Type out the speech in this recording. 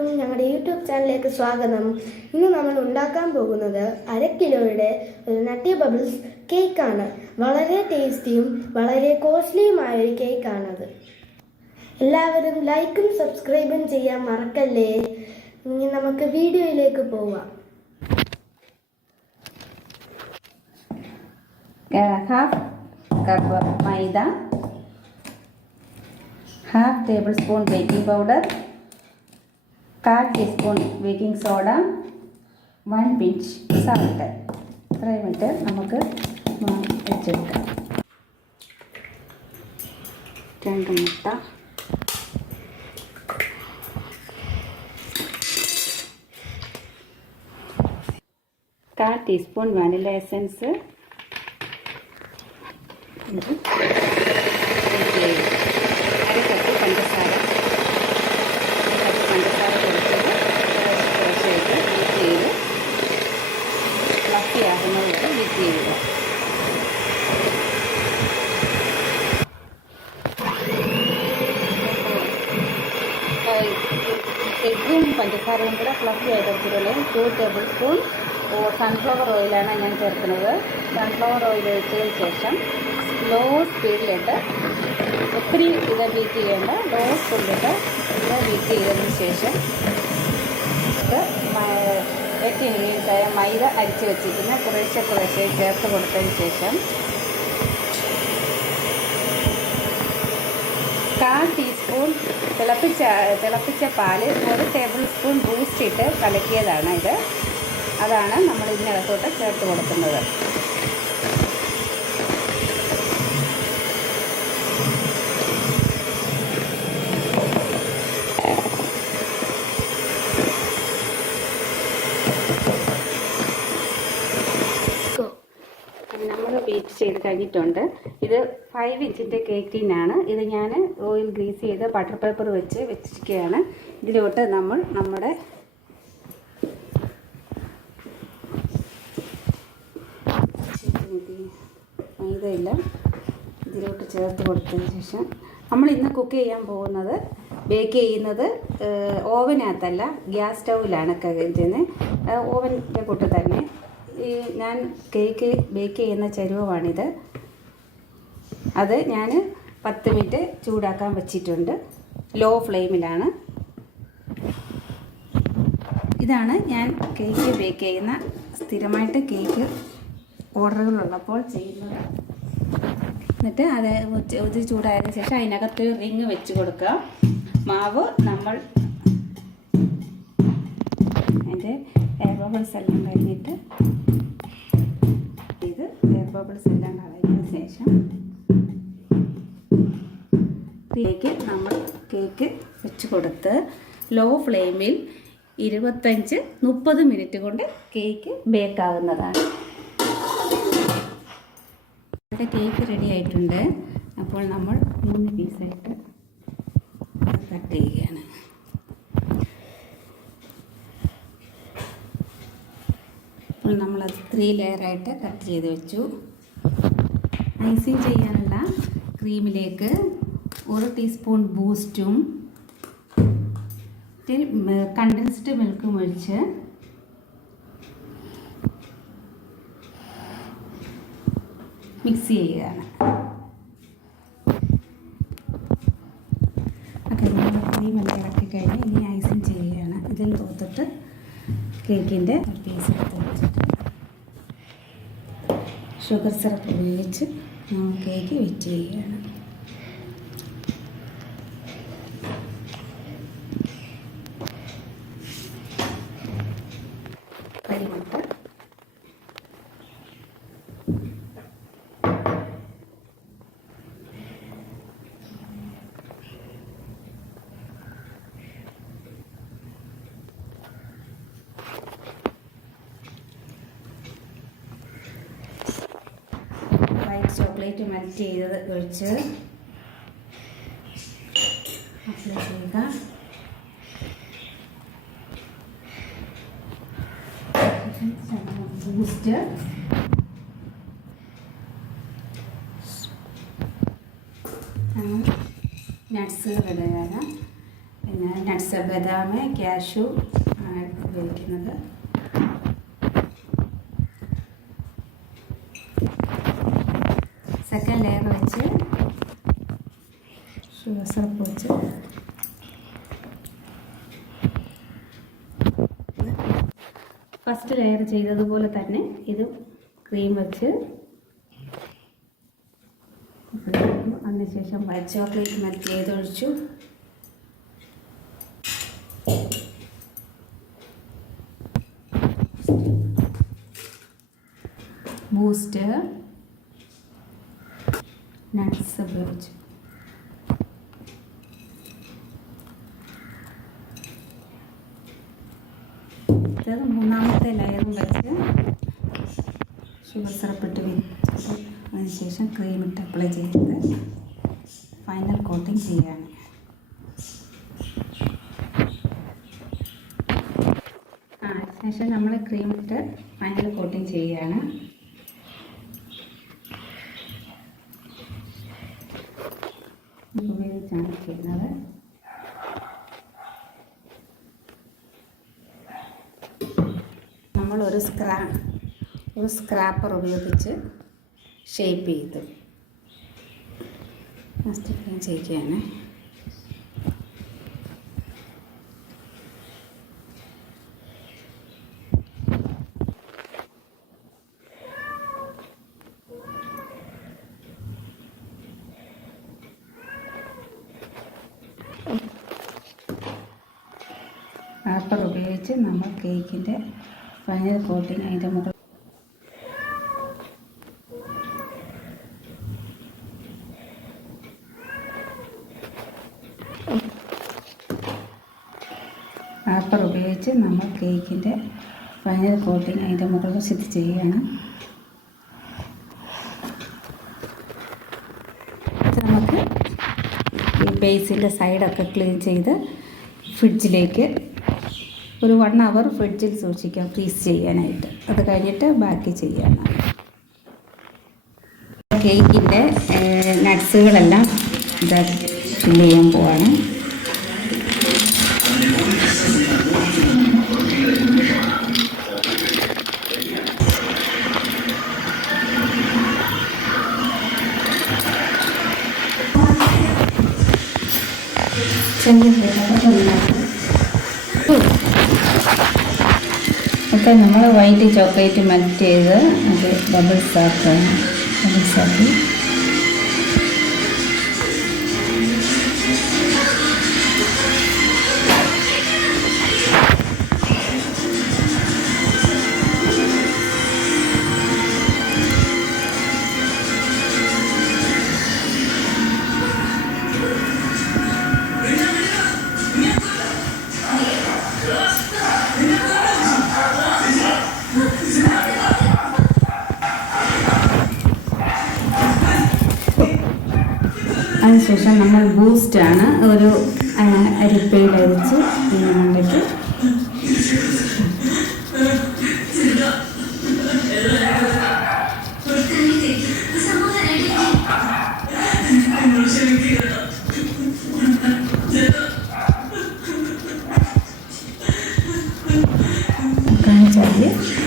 എല്ലാവർക്കും ഞങ്ങളുടെ യൂട്യൂബ് ചാനലിലേക്ക് സ്വാഗതം. ഇന്ന് നമ്മൾ ഉണ്ടാക്കാൻ പോകുന്നത് 1/2 കിലോയുടെ ഒരു നട്ടി ബബിൾസ് കേക്കാണ്. വളരെ ടേസ്റ്റിയും വളരെ കോസ്റ്റ്ലിയുമായ ഒരു കേക്കാണത്. എല്ലാവരും ലൈക്കും സബ്സ്ക്രൈബും ചെയ്യാൻ മറക്കല്ലേ. ഇനി നമുക്ക് വീഡിയോയിലേക്ക് പോവാം. Half cup maida, half tablespoon baking powder, 1/4 teaspoon baking soda, 1 pinch salt. ഇത്രയും ഇട്ട് നമുക്ക് വെച്ചെടുക്കാം. 2 മുട്ട, 1/4 ടീസ്പൂൺ വാനില എസൻസ്, 1 കപ്പ് പഞ്ചസാര കൊടുത്തത് കുറച്ചായിട്ട് ബീറ്റ് ചെയ്ത് ഫ്ലഫി ആകുന്നത് വരെ ബീറ്റ് ചെയ്യുക. എഗ്ഗും പഞ്ചസാരയും കൂടെ ഫ്ലഫി ആയിട്ടെടുത്തിട്ടുള്ള 2 ടേബിൾ സ്പൂൺ സൺഫ്ലവർ ഓയിലാണ് ഞാൻ ചേർക്കുന്നത്. സൺഫ്ലവർ ഓയിൽ ഒഴിച്ചതിന് ശേഷം ലോ സ്പീഡിലിട്ട്, ഒത്തിരി ഇത് ബീറ്റ് ചെയ്യേണ്ട, ലോ സ്പീഡിലിട്ട് ഇത് ബീറ്റ് ചെയ്തതിന് ശേഷം ഇത് വെറ്റ് ഇൻഗ്രീഡിയൻസായ മൈദ അരിച്ച് വെച്ചിരിക്കുന്ന കുറേശ്ശെ ചേർത്ത് കൊടുത്തതിന് ശേഷം 1/4 ടീസ്പൂൺ തിളപ്പിച്ച പാല് 1 ടേബിൾ സ്പൂൺ ബൂസ്റ്റ് ഇട്ട് കലക്കിയതാണ് ഇത്. അതാണ് നമ്മൾ ഇതിനകത്തോട്ട് ചേർത്ത് കൊടുക്കുന്നത്. നമ്മൾ ബീറ്റ് ചെയ്ത് കഴിഞ്ഞിട്ടുണ്ട്. ഇത് 5 ഇഞ്ചിൻ്റെ കേക്ക് ടീനാണ്. ഇത് ഞാൻ ഓയിൽ ഗ്രീസ് ചെയ്ത് ബട്ടർ പേപ്പർ വെച്ചിരിക്കുകയാണ്. ഇതിലോട്ട് നമ്മൾ നമ്മുടെ മൈദയെല്ലാം ഇതിലോട്ട് ചേർത്ത് കൊടുത്തതിന് ശേഷം നമ്മൾ ഇന്ന് കുക്ക് ചെയ്യാൻ പോകുന്നത്, ബേക്ക് ചെയ്യുന്നത് ഓവനകത്തല്ല, ഗ്യാസ് സ്റ്റൗവിലാണ് ചെയ്യുന്നത്. ഓവൻ്റെ കൂട്ട് തന്നെ ഞാൻ കേക്ക് ബേക്ക് ചെയ്യുന്ന ചരുവമാണിത്. അത് ഞാൻ 10 മിനിറ്റ് ചൂടാക്കാൻ വെച്ചിട്ടുണ്ട്. ലോ ഫ്ലെയിമിലാണ്. ഇതാണ് ഞാൻ കേക്ക് ബേക്ക് ചെയ്യുന്ന, സ്ഥിരമായിട്ട് കേക്ക് ഓർഡറുകളുള്ളപ്പോൾ ചെയ്യുന്നത്. എന്നിട്ട് അത് ഇത് ചൂടായതിനു ശേഷം അതിനകത്ത് റിങ് വെച്ച് കൊടുക്കുക. മാവ് നമ്മൾ അതിൻ്റെ എയർ ബബിൾസ് എല്ലാം കഴിഞ്ഞിട്ട് എയർ ബബിൾസ് എല്ലാം കളഞ്ഞതിന് ശേഷം നമ്മൾ കേക്ക് വെച്ച് കൊടുത്ത് ലോ ഫ്ലെയിമിൽ 25-30 മിനിറ്റ് കൊണ്ട് കേക്ക് ബേക്കാവുന്നതാണ്. ഇവിടെ കേക്ക് റെഡി ആയിട്ടുണ്ട്. അപ്പോൾ നമ്മൾ 3 പീസായിട്ട് കട്ട് ചെയ്യുകയാണ്. അപ്പോൾ നമ്മളത് 3 ലെയറായിട്ട് കട്ട് ചെയ്ത് വെച്ചു. ഐസിങ് ചെയ്യാനുള്ള ക്രീമിലേക്ക് 1 ടീസ്പൂൺ ബൂസ്റ്റും കണ്ടൻസ്ഡ് മിൽക്കും ഒഴിച്ച് മിക്സ് ചെയ്യുകയാണ്. ഓക്കെ, നമ്മൾ ക്രീമെല്ലാം ഇറക്കി കഴിഞ്ഞ് ഇനി ഐസിങ് ചെയ്യുകയാണ്. ഇതിൽ തോത്തിട്ട് കേക്കിൻ്റെ പീസ് എടുത്ത് വെച്ചിട്ട് ഷുഗർ സിറപ്പ് ഉപയോഗിച്ച് കേക്ക് വെറ്റ് ചെയ്യുകയാണ്. കരിമുട്ട, വൈറ്റ് ചോക്ലേറ്റ് മെൽറ്റ് ചെയ്തത് ഒഴിച്ച് അപ്ലൈ ചെയ്യുക. ബൂസ്റ്റ്, നട്ട്സ് ഇടുകയാണ്. പിന്നെ നട്ട്സ് ബദാം കാഷ്യൂ ആണ് ഉപയോഗിക്കുന്നത്. സെക്കൻഡ് ലെയർ വെച്ച് ഷുഗർ സിറപ്പ് വെച്ച് ഫസ്റ്റ് ലെയർ ചെയ്തതുപോലെ തന്നെ ഇത് ക്രീം വെച്ച് അതിനുശേഷം വൈറ്റ് ചോക്ലേറ്റ് മെൽറ്റ് ചെയ്തൊഴിച്ചു. ബൂസ്റ്റ് നട്ട്സ് ഉപയോഗിച്ചു. ഇത് മൂന്നാമത്തെ ലെയറും വെച്ച് ഷുഗർ സിറപ്പ് ഇട്ട് വെച്ചിട്ട് അതിനുശേഷം ക്രീം ഇട്ട് അപ്ലൈ ചെയ്ത് ഫൈനൽ കോട്ടിങ് ചെയ്യാണ്. അതിനുശേഷം നമ്മൾ ക്രീം ഇട്ട് ഫൈനൽ കോട്ടിങ് ചെയ്യുകയാണ്. ഉപയോഗിച്ചാണ് ചെയ്യുന്നത്. നമ്മൾ ഒരു സ്ക്രാപ്പർ ഉപയോഗിച്ച് ഷേപ്പ് ചെയ്ത് ക്ലീൻ ചെയ്യുകയാണ്. പേപ്പർ ഉപയോഗിച്ച് നമ്മൾ കേക്കിൻ്റെ ഫൈനൽ കോട്ടിങ് അതിൻ്റെ മുകളിൽ പേപ്പർ ഉപയോഗിച്ച് നമ്മൾ കേക്കിൻ്റെ ഫൈനൽ കോട്ടിങ് അതിൻ്റെ മുകളിൽ സെറ്റ് ചെയ്യുകയാണ്. നമുക്ക് ഈ ബേസിൻ്റെ സൈഡൊക്കെ ക്ലീൻ ചെയ്ത് ഫ്രിഡ്ജിലേക്ക് ഒരു 1 hour ഫ്രിഡ്ജിൽ സൂക്ഷിക്കാം, ഫ്രീസ് ചെയ്യാനായിട്ട്. അത് കഴിഞ്ഞിട്ട് ബാക്കി ചെയ്യണം. കേക്കിൻ്റെ നട്ട്സുകളെല്ലാം ഫില്ല് ചെയ്യാൻ പോവാണ്. ഒക്കെ നമ്മൾ വൈറ്റ് ചോക്ലേറ്റ് മെൽറ്റ് ചെയ്ത് അത് ബബിൾസ് ആക്കി അതിനുശേഷം നമ്മൾ ബൂസ്റ്റാണ് ഒരു അരിപ്പയിൽ അരിച്ച് ഇതിനുള്ളിലേക്ക് കാണിച്ചാൽ